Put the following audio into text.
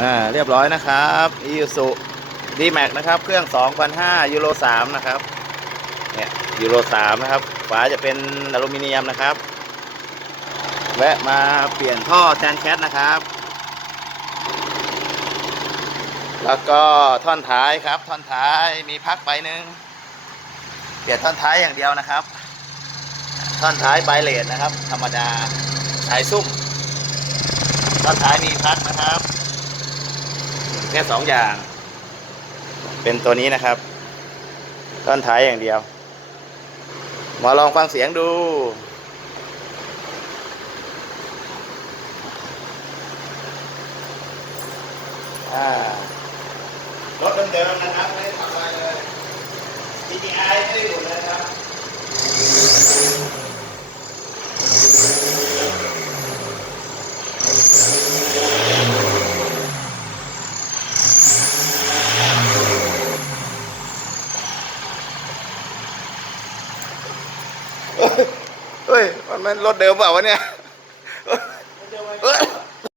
อ่าเรียบร้อยนะครับอีซูดีแม็กนะครับ เครื่อง2,500ยูโร3นะครับเนี่ยยูโร3นะครับฝาจะเป็นอลูมิเนียมนะครับ แวะมาเปลี่ยนท่อแทนแคทนะครับ แล้วก็ท่อนท้ายครับ ท่อนท้ายมีพักไปหนึ่งเปลี่ยนท่อนท้ายอย่างเดียวนะครับ ท่อนท้ายไบเลดนะครับ ธรรมดาสายซุ่มท่อนท้ายมีพักนะครับ แค่สองอย่าง เป็นตัวนี้นะครับ ต้นท้ายอย่างเดียว มาลองฟังเสียงดูอ่ารถเดิมๆนะครับ ไม่ได้ทำอะไรเลย GTI ไม่ได้หลุดเลยครับ เฮ้ย มันรถเดิมเปล่าวะเนี่ย